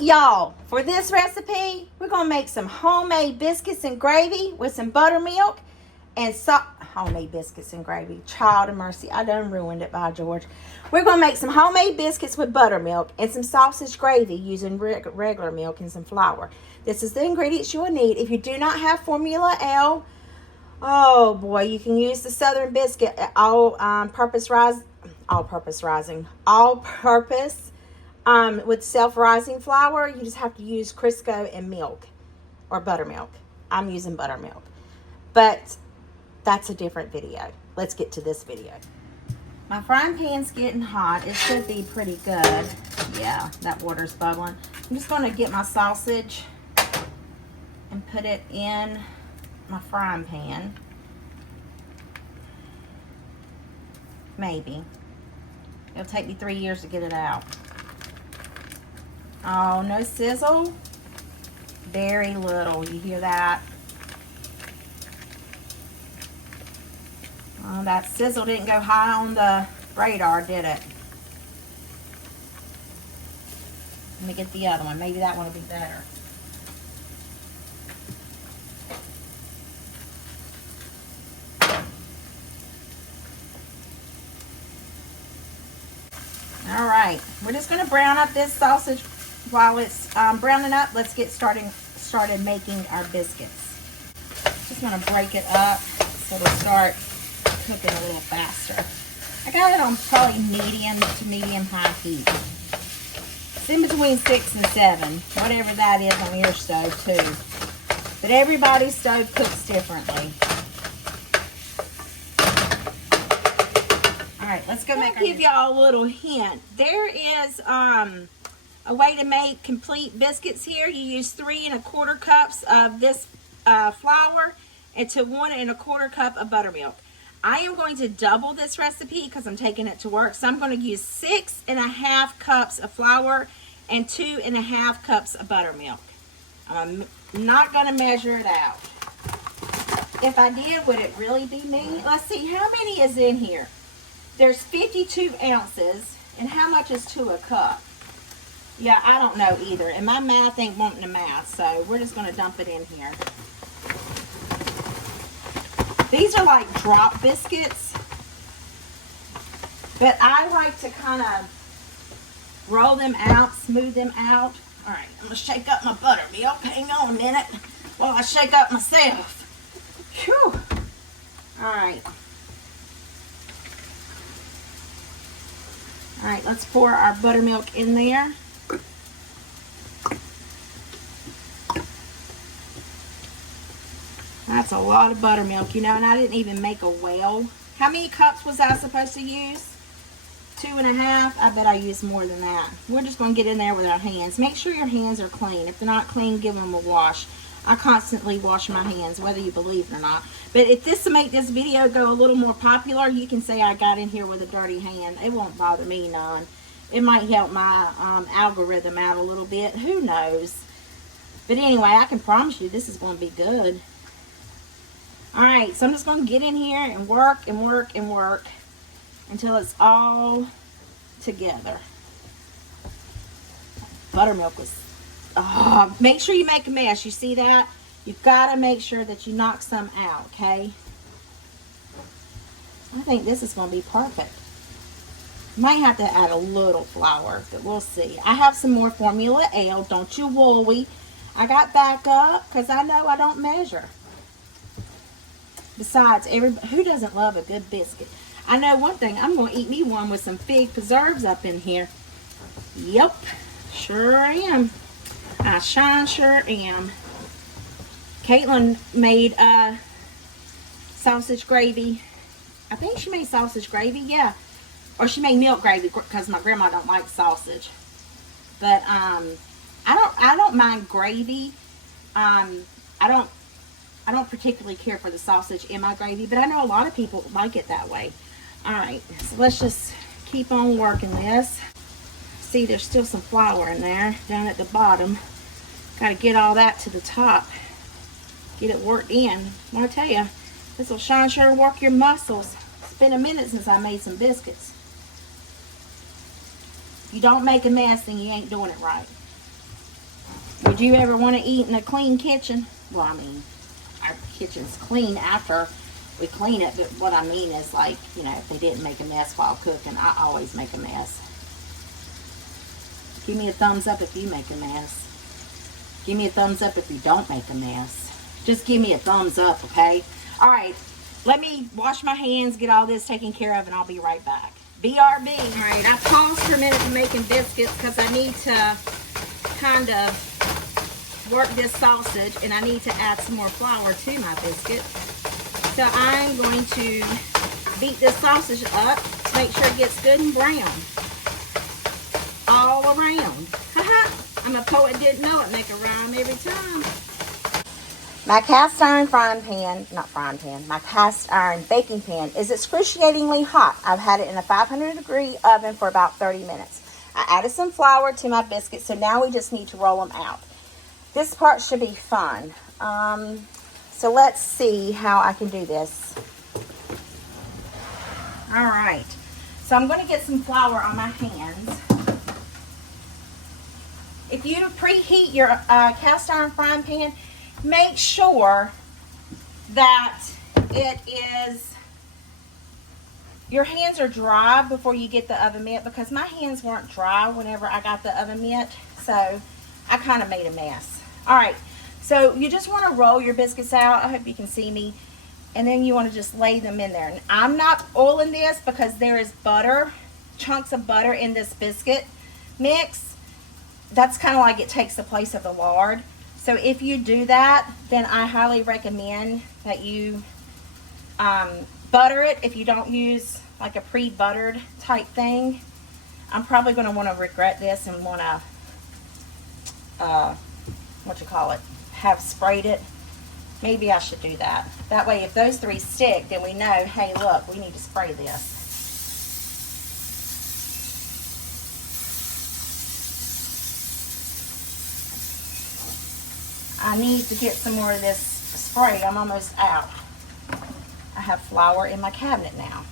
Y'all, for this recipe, we're going to make some homemade biscuits and gravy with some buttermilk and homemade biscuits and gravy. Child of mercy, I done ruined it, by George. We're going to make some homemade biscuits with buttermilk and some sausage gravy using regular milk and some flour. This is the ingredients you will need. If you do not have Formula L, oh boy, you can use the Southern Biscuit all-purpose with self-rising flour. You just have to use Crisco and milk or buttermilk. I'm using buttermilk, but that's a different video. Let's get to this video. My frying pan's getting hot. It should be pretty good. Yeah, that water's bubbling. I'm just going to get my sausage and put it in my frying pan. Maybe. It'll take me 3 years to get it out. Oh, no sizzle. Very little. You hear that? Oh, that sizzle didn't go high on the radar, did it? Let me get the other one. Maybe that one will be better. All right, we're just going to brown up this sausage. While it's browning up, let's get started making our biscuits. Just want to break it up so it'll start cooking a little faster. I got it on probably medium to medium high heat. It's in between 6 and 7, whatever that is on your stove too. But everybody's stove cooks differently. All right, let's go make our... I'll give y'all a little hint. There is a way to make complete biscuits here. You use 3 1/4 cups of this flour and to 1 1/4 cup of buttermilk. I am going to double this recipe because I'm taking it to work. So I'm going to use 6 1/2 cups of flour and 2 1/2 cups of buttermilk. I'm not going to measure it out. If I did, would it really be me? Let's see, how many is in here? There's 52 ounces, and how much is to a cup? Yeah, I don't know either, and my math ain't wanting to math, so we're just going to dump it in here. These are like drop biscuits, but I like to kind of roll them out, smooth them out. All right, I'm going to shake up my buttermilk. Hang on a minute while I shake up myself. Phew. All right. All right, let's pour our buttermilk in there. That's a lot of buttermilk, you know, and I didn't even make a well. How many cups was I supposed to use? 2 1/2. I bet I used more than that. We're just going to get in there with our hands. Make sure your hands are clean. If they're not clean, give them a wash. I constantly wash my hands, whether you believe it or not. But if this to make this video go a little more popular, you can say I got in here with a dirty hand. It won't bother me none. It might help my algorithm out a little bit. Who knows? But anyway, I can promise you this is going to be good. All right, so I'm just going to get in here and work and work and work until it's all together. Buttermilk was... Oh, make sure you make a mess. You see that? You've got to make sure that you knock some out, okay? I think this is going to be perfect. Might have to add a little flour, but we'll see. I have some more Formula L. Don't you worry. I got backup because I know I don't measure. Besides, who doesn't love a good biscuit? I know one thing. I'm going to eat me one with some fig preserves up in here. Yep, sure am. I sure am. Caitlin made sausage gravy. I think she made sausage gravy, yeah. Or she made milk gravy because my grandma don't like sausage. But I don't mind gravy. I don't particularly care for the sausage in my gravy, but I know a lot of people like it that way. All right, so let's just keep on working this. See, there's still some flour in there down at the bottom. Got to get all that to the top. Get it worked in. I want to tell you, this will sure work your muscles. It's been a minute since I made some biscuits. If you don't make a mess, then you ain't doing it right. Would you ever want to eat in a clean kitchen? Well, I mean, our kitchen's clean after we clean it, but what I mean is, like, you know, if they didn't make a mess while cooking, I always make a mess. Give me a thumbs up if you make a mess. Give me a thumbs up if you don't make a mess. Just give me a thumbs up, okay? All right, let me wash my hands, get all this taken care of, and I'll be right back. BRB. All right, I paused for a minute from making biscuits because I need to kind of work this sausage, and I need to add some more flour to my biscuit. So I'm going to beat this sausage up to make sure it gets good and brown all around. Haha, I'm a poet, didn't know it, make a rhyme every time. My cast iron my cast iron baking pan is excruciatingly hot. I've had it in a 500-degree oven for about 30 minutes. I added some flour to my biscuits, so now we just need to roll them out. This part should be fun. So let's see how I can do this. All right, so I'm going to get some flour on my hands. If you preheat your cast iron frying pan, make sure that your hands are dry before you get the oven mitt, because my hands weren't dry whenever I got the oven mitt, so I kind of made a mess. All right, so you just want to roll your biscuits out. I hope you can see me. And then you want to just lay them in there. And I'm not oiling this because there is butter, chunks of butter in this biscuit mix. That's kind of like it takes the place of the lard. So if you do that, then I highly recommend that you butter it. If you don't use like a pre-buttered type thing, I'm probably going to want to regret this and want to, have sprayed it. Maybe I should do that. That way, if those three stick, then we know, hey, look, we need to spray this. I need to get some more of this spray. I'm almost out. I have flour in my cabinet now.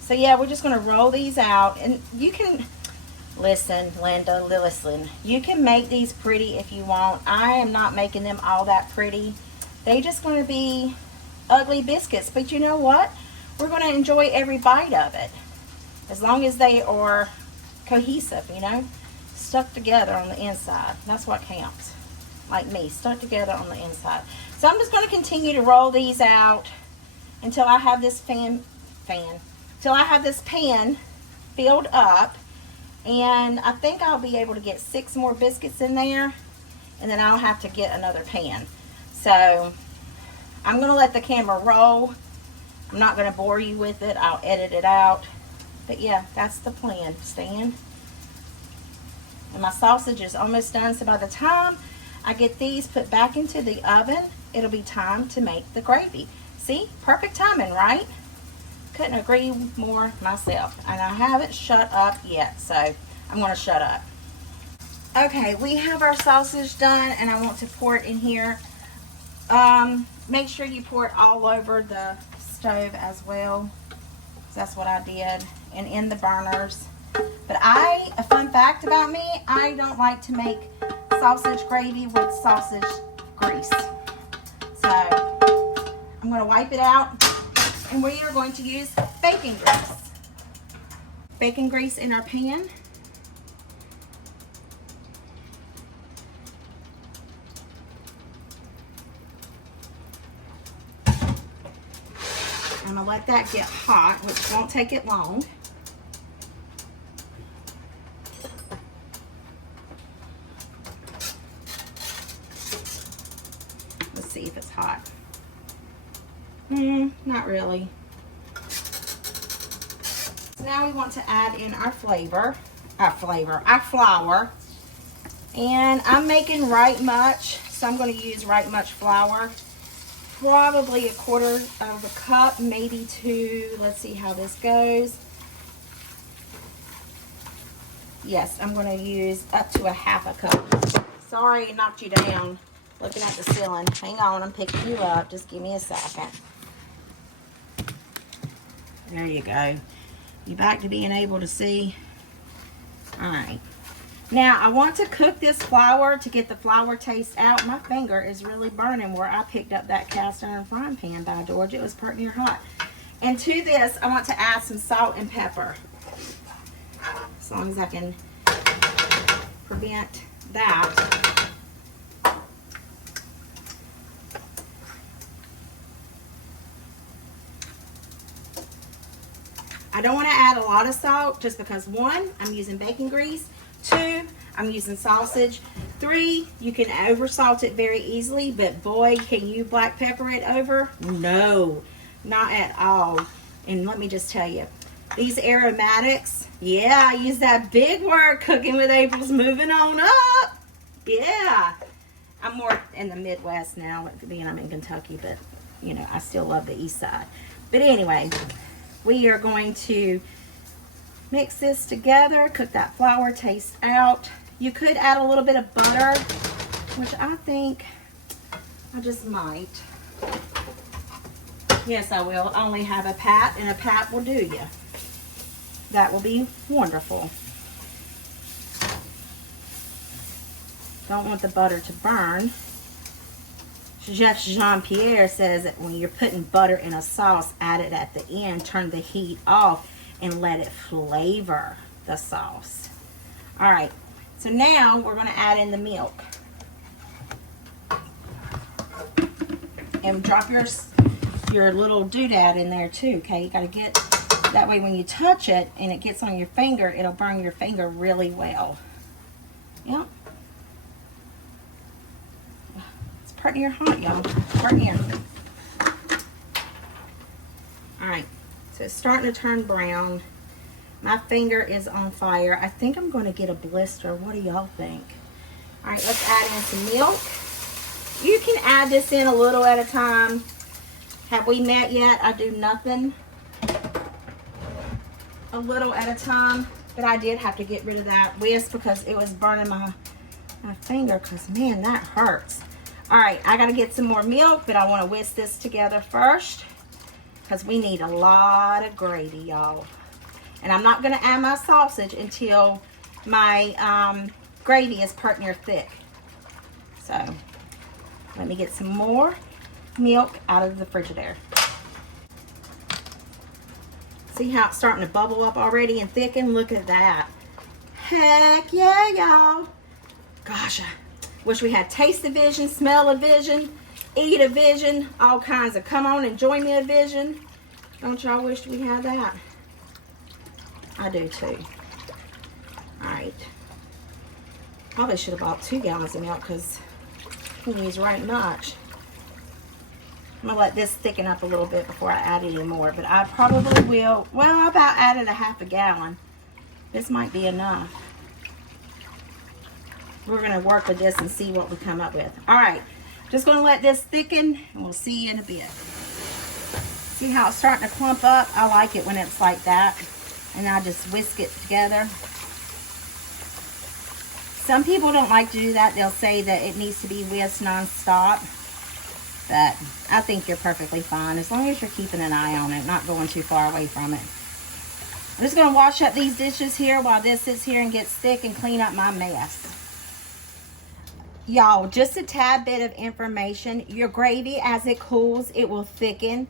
So yeah, we're just going to roll these out. And you can, listen, Linda, listen. You can make these pretty if you want. I am not making them all that pretty. They're just going to be ugly biscuits. But you know what? We're going to enjoy every bite of it. As long as they are cohesive, you know, stuck together on the inside. That's what counts. Like me, stuck together on the inside. So I'm just going to continue to roll these out until I have this pan filled up. And I think I'll be able to get 6 more biscuits in there, and then I'll have to get another pan. So I'm going to let the camera roll. I'm not going to bore you with it. I'll edit it out. But yeah, that's the plan, Stan. And my sausage is almost done, so by the time I get these put back into the oven, it'll be time to make the gravy. See? Perfect timing, right? Couldn't agree more myself. And I haven't shut up yet, so I'm going to shut up. Okay, we have our sausage done, and I want to pour it in here. Make sure you pour it all over the stove as well. That's what I did, and in the burners. But a fun fact about me, I don't like to make sausage gravy with sausage grease. So I'm going to wipe it out, and we are going to use bacon grease. Bacon grease in our pan. I'm going to let that get hot, which won't take it long. Let's see if it's hot. Not really. So now we want to add in our flour. And I'm making right much, so I'm going to use right much flour. Probably 1/4 of a cup, maybe 2. Let's see how this goes. Yes, I'm going to use up to 1/2 cup. Sorry, I knocked you down. Looking at the ceiling. Hang on, I'm picking you up. Just give me a second. There you go. You back to being able to see? All right. Now, I want to cook this flour to get the flour taste out. My finger is really burning where I picked up that cast iron frying pan by George. It was pretty near hot. And to this, I want to add some salt and pepper. As long as I can prevent that. I don't want to add a lot of salt just because 1, I'm using bacon grease. 2, I'm using sausage. 3, you can over salt it very easily, but boy, can you black pepper it over? No, not at all. And let me just tell you, these aromatics, yeah, I use that big word, cooking with April's moving on up. Yeah, I'm more in the Midwest now, being I'm in Kentucky, but you know, I still love the East Side. But anyway, we are going to mix this together, cook that flour taste out. You could add a little bit of butter, which I think I just might. Yes, I will. I only have a pat, and a pat will do you. That will be wonderful. Don't want the butter to burn. Chef Jean-Pierre says that when you're putting butter in a sauce, add it at the end, turn the heat off, and let it flavor the sauce. All right, so now we're going to add in the milk. And drop your little doodad in there too, okay? You got to get, that way when you touch it and it gets on your finger, it'll burn your finger really well. Yep. It's pretty near hot, y'all. Pretty near. All right. So it's starting to turn brown. My finger is on fire. I think I'm going to get a blister. What do y'all think? All right, let's add in some milk. You can add this in a little at a time. Have we met yet? I do nothing. A little at a time. But I did have to get rid of that whisk because it was burning my finger, because man, that hurts. All right, I got to get some more milk, but I want to whisk this together first, because we need a lot of gravy, y'all. And I'm not going to add my sausage until my gravy is pretty near thick. So let me get some more milk out of the Frigidaire. See how it's starting to bubble up already and thicken? Look at that. Heck yeah, y'all. Gosh, I wish we had taste-o-vision, smell-o-vision, eat-o-vision, all kinds of come on and join me-o-vision. Don't y'all wish we had that? I do too. All right. Probably should have bought 2 gallons of milk because we use right much. I'm gonna let this thicken up a little bit before I add any more, but I probably will. Well, I about added a half a gallon. This might be enough. We're gonna work with this and see what we come up with. All right, just gonna let this thicken, and we'll see you in a bit. See how it's starting to clump up? I like it when it's like that, and I just whisk it together. Some people don't like to do that. They'll say that it needs to be whisked non-stop. But I think you're perfectly fine as long as you're keeping an eye on it, not going too far away from it. I'm just going to wash up these dishes here while this sits here and gets thick and clean up my mess. Y'all, just a tad bit of information. Your gravy, as it cools, it will thicken.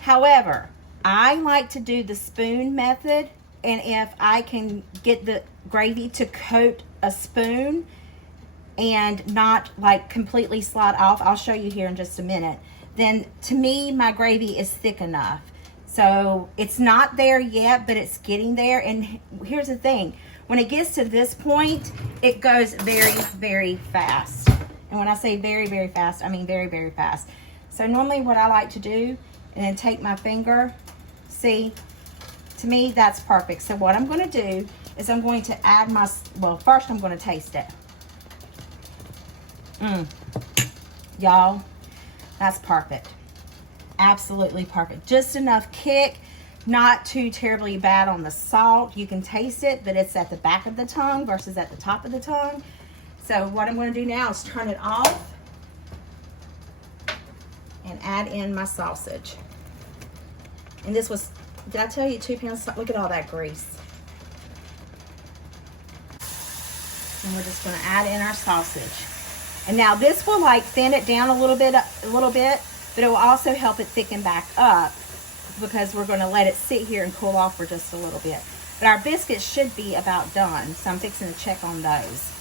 However, I like to do the spoon method, and if I can get the gravy to coat a spoon and not like completely slide off, I'll show you here in just a minute, then to me my gravy is thick enough. So it's not there yet, but it's getting there. And here's the thing, when it gets to this point, it goes very, very fast. And when I say very, very fast, I mean very, very fast. So normally what I like to do, and then take my finger, see, to me that's perfect. So what I'm going to do is I'm going to add my, well, first I'm going to taste it. Y'all, that's perfect. Absolutely perfect. Just enough kick, not too terribly bad on the salt. You can taste it, but it's at the back of the tongue versus at the top of the tongue. So what I'm going to do now is turn it off and add in my sausage. And this was, did I tell you 2 pounds? Look at all that grease. And we're just going to add in our sausage. And now this will like thin it down a little bit, but it will also help it thicken back up because we're going to let it sit here and cool off for just a little bit. But our biscuits should be about done, so I'm fixing to check on those.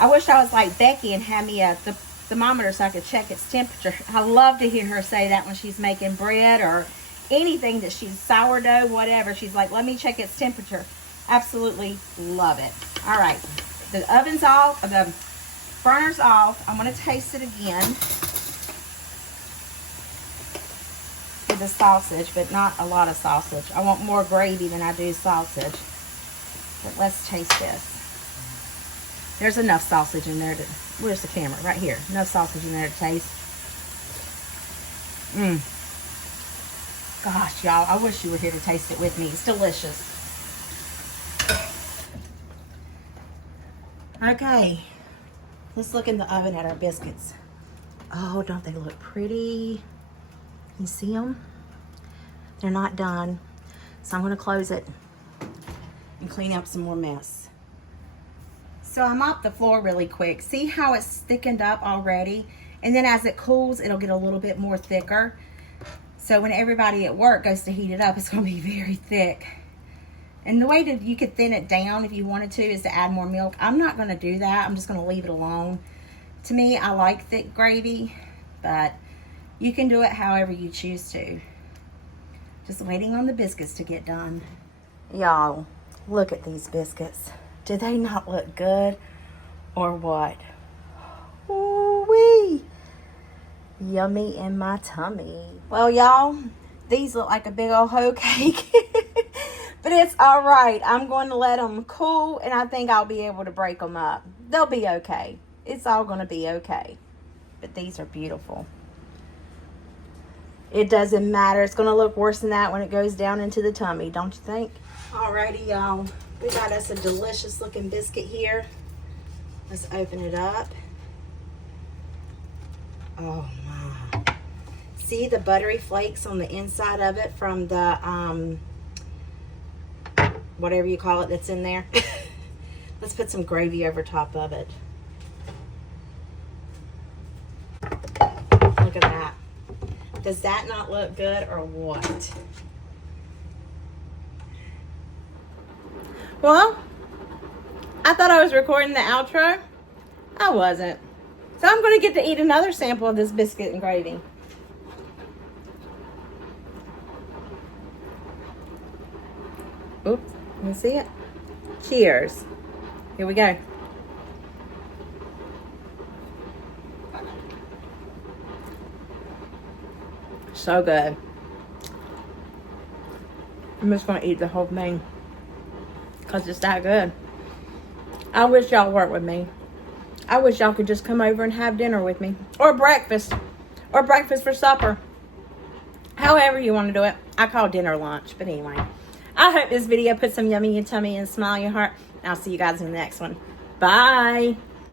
I wish I was like Becky and had me a thermometer so I could check its temperature. I love to hear her say that when she's making bread or anything that she's sourdough, whatever. She's like, let me check its temperature. Absolutely love it. All right, the oven's off, the burner's off. I'm going to taste it again with the sausage, but not a lot of sausage. I want more gravy than I do sausage. But let's taste this. There's enough sausage in there to, where's the camera? Right here. Enough sausage in there to taste. Gosh, y'all, I wish you were here to taste it with me. It's delicious. Okay, let's look in the oven at our biscuits. Oh, don't they look pretty? You see them? They're not done. So I'm going to close it and clean up some more mess. So I mopped the floor really quick. See how it's thickened up already? And then as it cools, it'll get a little bit more thicker. So when everybody at work goes to heat it up, it's going to be very thick. And the way that you could thin it down if you wanted to is to add more milk. I'm not going to do that. I'm just going to leave it alone. To me, I like thick gravy, but you can do it however you choose to. Just waiting on the biscuits to get done. Y'all, look at these biscuits. Do they not look good or what? Ooh-wee. Yummy in my tummy. Well, y'all, these look like a big old hoe cake. But it's all right. I'm going to let them cool, and I think I'll be able to break them up. They'll be okay. It's all going to be okay. But these are beautiful. It doesn't matter. It's going to look worse than that when it goes down into the tummy, don't you think? Alrighty, y'all. We got us a delicious looking biscuit here. Let's open it up. Oh my. See the buttery flakes on the inside of it from the whatever you call it that's in there. Let's put some gravy over top of it. Look at that. Does that not look good or what? Well, I thought I was recording the outro. I wasn't. So I'm going to get to eat another sample of this biscuit and gravy. Oops, let me see it. Cheers. Here we go. So good. I'm just going to eat the whole thing because it's that good. I wish y'all worked with me. I wish y'all could just come over and have dinner with me. Or breakfast. Or breakfast for supper. However you want to do it. I call dinner lunch. But anyway. I hope this video put some yummy in your tummy and smile in your heart. And I'll see you guys in the next one. Bye.